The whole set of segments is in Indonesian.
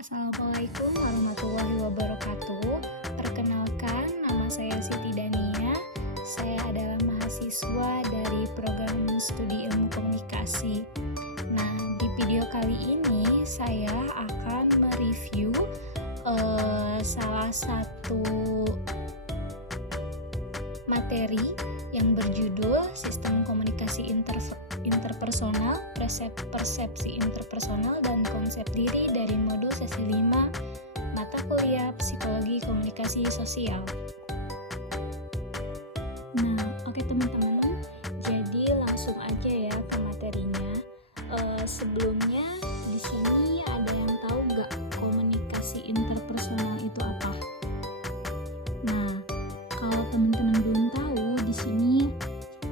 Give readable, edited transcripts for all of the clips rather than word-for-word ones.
Assalamualaikum warahmatullahi wabarakatuh. Perkenalkan, nama saya Siti Dania. Saya adalah mahasiswa dari program studi ilmu komunikasi. Nah, di video kali ini saya akan mereview salah satu materi yang berjudul Sistem Komunikasi Interpersonal, Persepsi Interpersonal, dan Konsep Diri dari modul sesi 5 mata kuliah Psikologi Komunikasi Sosial. Nah, oke teman-teman, jadi langsung aja ya ke materinya. Sebelumnya di sini ada yang tahu nggak komunikasi interpersonal itu apa? Nah, kalau teman-teman belum tahu, di sini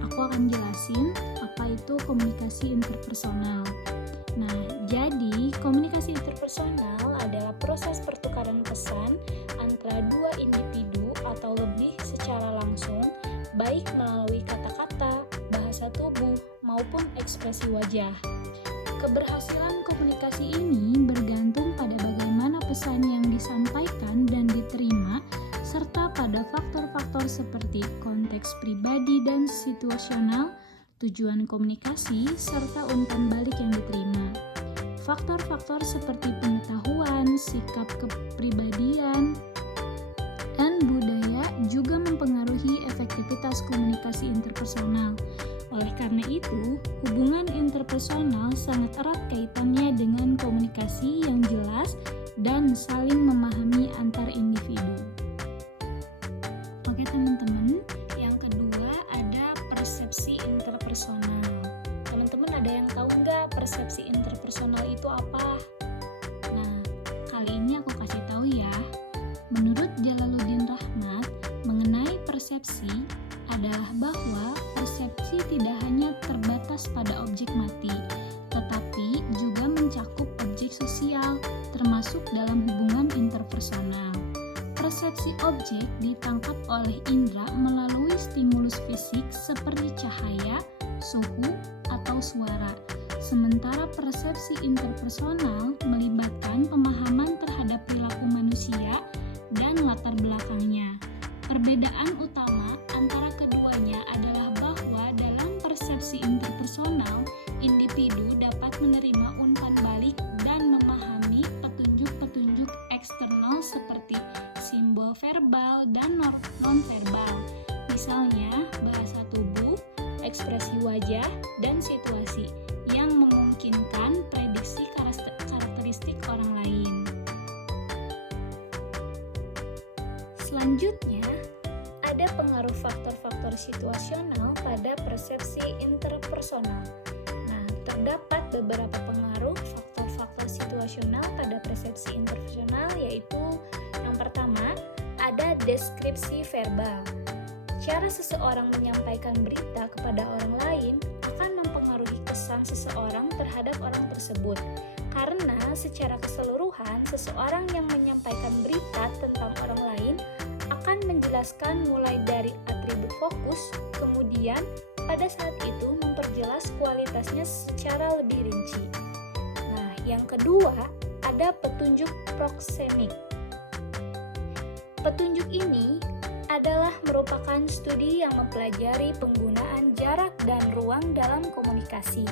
aku akan jelasin apa itu komunikasi interpersonal. Nah, jadi komunikasi interpersonal adalah proses pertukaran pesan antara dua individu atau lebih secara langsung, baik melalui kata-kata, bahasa tubuh, maupun ekspresi wajah. Keberhasilan komunikasi ini bergantung pada bagaimana pesan yang disampaikan dan diterima, serta pada faktor-faktor seperti konteks pribadi dan situasional, tujuan komunikasi, serta umpan balik yang diterima. Faktor-faktor seperti pengetahuan, sikap kepribadian, dan budaya juga mempengaruhi efektivitas komunikasi interpersonal. Oleh karena itu, hubungan interpersonal sangat erat kaitannya dengan komunikasi yang jelas dan saling memahami antar individu. Oke teman-teman, yang kedua ada persepsi interpersonal. Teman-teman ada yang tahu nggak persepsi interpersonal itu apa? Nah, kali ini aku kasih tahu ya. Menurut Jalaluddin Rahmat, mengenai persepsi adalah bahwa persepsi tidak hanya terbatas pada objek mati, tetapi juga mencakup objek sosial, termasuk dalam hubungan interpersonal. Persepsi objek ditangkap oleh indera melalui stimulus fisik seperti cahaya, suhu, atau suara. Sementara persepsi interpersonal melibatkan pemahaman terhadap perilaku manusia dan latar belakangnya. Perbedaan utama antara keduanya adalah bahwa dalam persepsi interpersonal, individu dapat menerima umpan balik dan memahami petunjuk-petunjuk eksternal seperti simbol verbal dan non-verbal, misalnya bahasa tubuh, ekspresi wajah, dan situasi yang memungkinkan prediksi karakteristik orang lain. Selanjutnya, ada pengaruh faktor-faktor situasional pada persepsi interpersonal. Nah, terdapat beberapa pengaruh faktor-faktor situasional pada persepsi interpersonal, yaitu yang pertama, ada deskripsi verbal. Cara seseorang menyampaikan berita kepada orang lain akan mempengaruhi kesan seseorang terhadap orang tersebut. Karena secara keseluruhan, seseorang yang menyampaikan berita tentang orang lain akan menjelaskan mulai dari atribut fokus, kemudian pada saat itu memperjelas kualitasnya secara lebih rinci. Nah, yang kedua, ada petunjuk proksemik. Petunjuk ini adalah merupakan studi yang mempelajari penggunaan jarak dan ruang dalam komunikasi.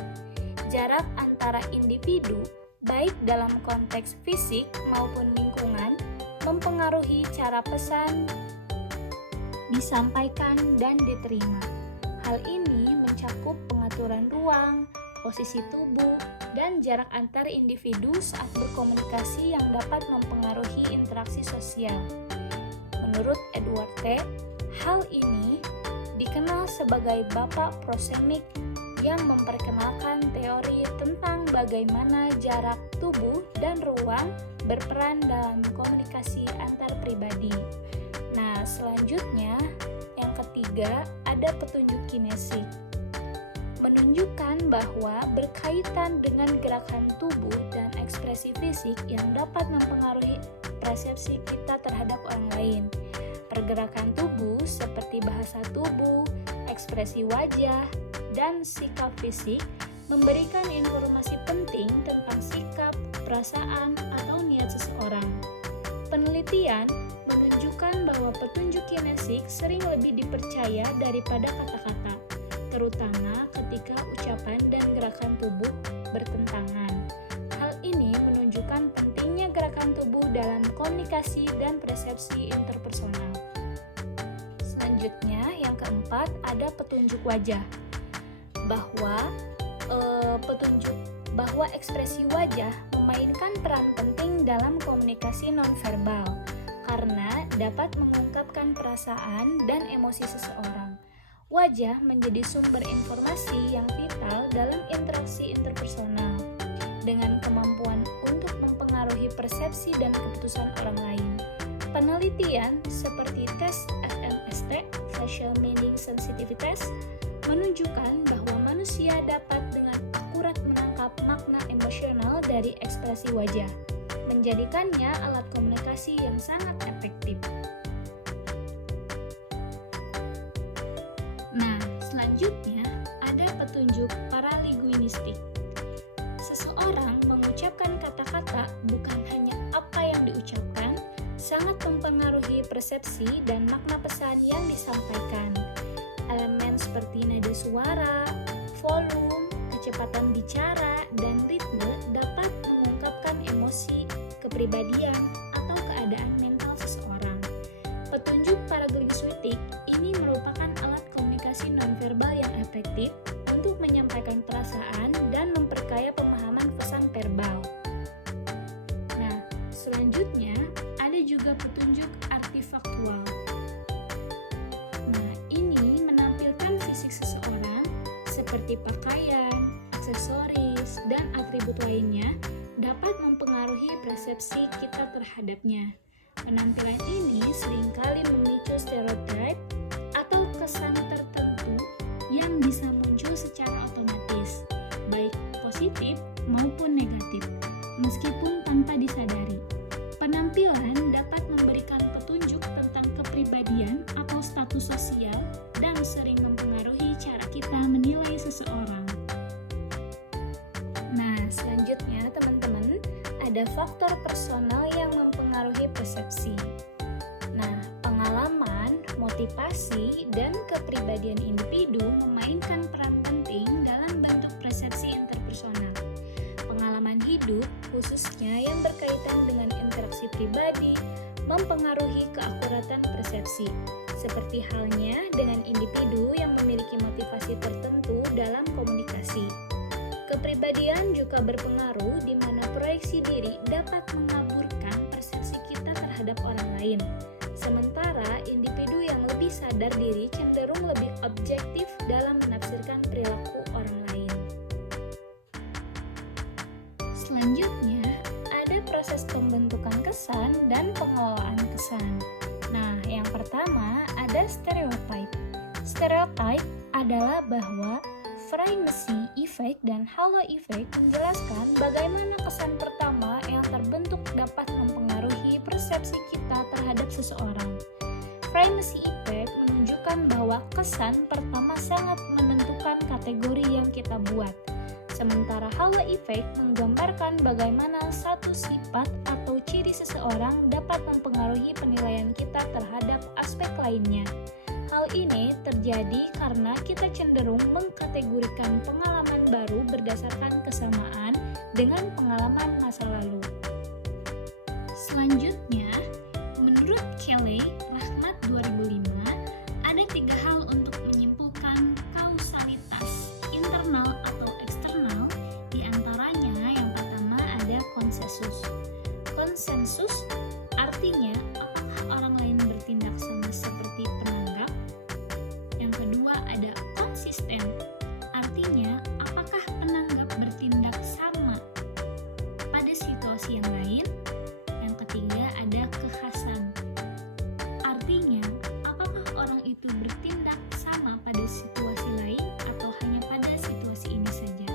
Jarak antara individu, baik dalam konteks fisik maupun lingkungan, mempengaruhi cara pesan disampaikan dan diterima. Hal ini mencakup pengaturan ruang, posisi tubuh, dan jarak antar individu saat berkomunikasi yang dapat mempengaruhi interaksi sosial. Menurut Edward T., hal ini dikenal sebagai Bapak Prosemik yang memperkenalkan teori tentang bagaimana jarak tubuh dan ruang berperan dalam komunikasi antar pribadi. Nah, selanjutnya yang ketiga ada petunjuk kinesik. Menunjukkan bahwa berkaitan dengan gerakan tubuh dan ekspresi fisik yang dapat mempengaruhi persepsi kita terhadap orang lain. Pergerakan tubuh seperti bahasa tubuh, ekspresi wajah, dan sikap fisik memberikan informasi penting tentang sikap, perasaan atau niat seseorang. Penelitian menunjukkan bahwa petunjuk kinesik sering lebih dipercaya daripada kata-kata, terutama ketika ucapan dan gerakan tubuh bertentangan. Hal ini menunjukkan pentingnya gerakan tubuh dalam komunikasi dan persepsi interpersonal. Selanjutnya, yang keempat, ada petunjuk wajah. Bahwa ekspresi wajah memainkan peran penting dalam komunikasi nonverbal karena dapat mengungkapkan perasaan dan emosi seseorang. Wajah menjadi sumber informasi yang vital dalam interaksi interpersonal dengan kemampuan untuk mempengaruhi persepsi dan keputusan orang lain. Penelitian seperti tes FMST, Facial Meaning Sensitivity Test, menunjukkan bahwa manusia dapat dengan akurat menangkap makna emosional dari ekspresi wajah, menjadikannya alat komunikasi yang sangat efektif. Nah, selanjutnya ada petunjuk paralinguistik. Seseorang mengucapkan kata-kata bukan hanya apa yang diucapkan, sangat mempengaruhi persepsi dan makna pesan yang disampaikan. Elemen seperti nada suara, volume, kecepatan bicara, dan ritme dapat mengungkapkan emosi, kepribadian, atau keadaan mental seseorang. Petunjuk paralinguistik ini merupakan alat komunikasi nonverbal yang efektif untuk menyampaikan perasaan dan memperkaya pemahaman pesan verbal. Nah, selanjutnya ada juga petunjuk artifaktual. Nah, ini menampilkan fisik seseorang seperti pakaian, aksesoris, dan atribut lainnya dapat mempengaruhi persepsi kita terhadapnya. Penampilan ini seringkali memicu stereotip atau kesan tertentu yang bisa muncul secara otomatis, baik positif maupun negatif, meskipun tanpa disadari. Penampilan dapat memberikan petunjuk tentang kepribadian atau status sosial dan sering mempengaruhi cara kita menilai seseorang. Nah, selanjutnya teman-teman, ada faktor personal yang mempengaruhi persepsi. Nah, pengalaman, motivasi, dan kepribadian individu memainkan peran penting dalam bentuk persepsi interpersonal. Pengalaman hidup, khususnya yang berkaitan dengan interaksi pribadi, mempengaruhi keakuratan persepsi, seperti halnya dengan individu yang memiliki motivasi tertentu dalam komunikasi. Kepribadian juga berpengaruh di mana proyeksi diri dapat mengaburkan persepsi kita terhadap orang lain. Sementara individu yang lebih sadar diri cenderung lebih objektif dalam menafsirkan perilaku orang lain. Selanjutnya, ada proses pembentukan kesan dan pengelolaan kesan. Nah, yang pertama ada stereotype. Stereotype adalah bahwa Frequency effect dan halo effect menjelaskan bagaimana kesan pertama yang terbentuk dapat mempengaruhi persepsi kita terhadap seseorang. Frequency effect menunjukkan bahwa kesan pertama sangat menentukan kategori yang kita buat. Sementara halo effect menggambarkan bagaimana satu sifat atau ciri seseorang dapat mempengaruhi penilaian kita terhadap aspek lainnya. Hal ini terjadi karena kita cenderung mengkategorikan pengalaman baru berdasarkan kesamaan dengan pengalaman masa lalu. Selanjutnya, menurut Kelly Rahmat 2005, ada 3 hal untuk menyimpulkan kausalitas internal atau eksternal. Di antaranya yang pertama ada konsensus. Konsensus artinya apakah orang lain bertindak sama seperti penanggap. Yang kedua ada konsisten, artinya apakah penanggap bertindak sama pada situasi yang lain. Yang ketiga ada kekhasan, artinya apakah orang itu bertindak sama pada situasi lain atau hanya pada situasi ini saja.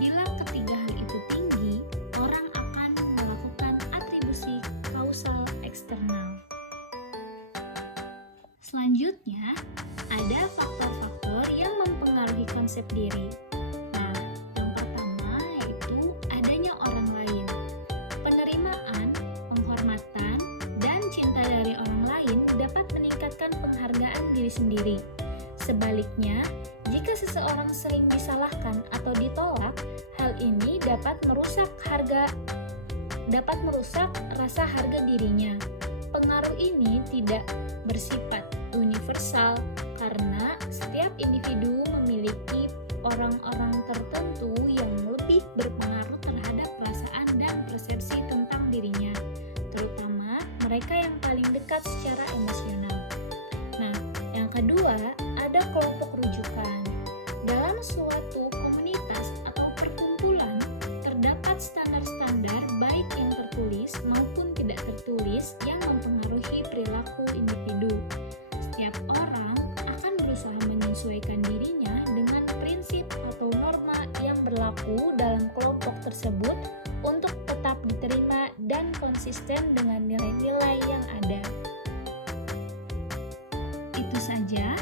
Bila ketiga hal itu tinggi, orang akan melakukan atribusi kausal eksternal. Selanjutnya, ada faktor-faktor yang mempengaruhi konsep diri. Nah, yang pertama yaitu adanya orang lain. diri sendiri. Sebaliknya, jika seseorang sering disalahkan atau ditolak, hal ini dapat merusak rasa harga dirinya. Pengaruh ini tidak bersifat universal karena setiap individu memiliki orang-orang tertentu yang lebih berpengaruh terhadap perasaan dan persepsi tentang dirinya, terutama mereka yang paling dekat secara emosional. Nah, yang kedua, ada kelompok rujukan. Dalam suatu komunitas atau perkumpulan, terdapat standar-standar baik yang tertulis maupun tidak tertulis yang mempengaruhi perilaku individu. Setiap orang akan berusaha menyesuaikan dirinya dengan prinsip atau norma yang berlaku dalam kelompok tersebut untuk tetap diterima dan konsisten dengan nilai-nilai yang ada. Itu saja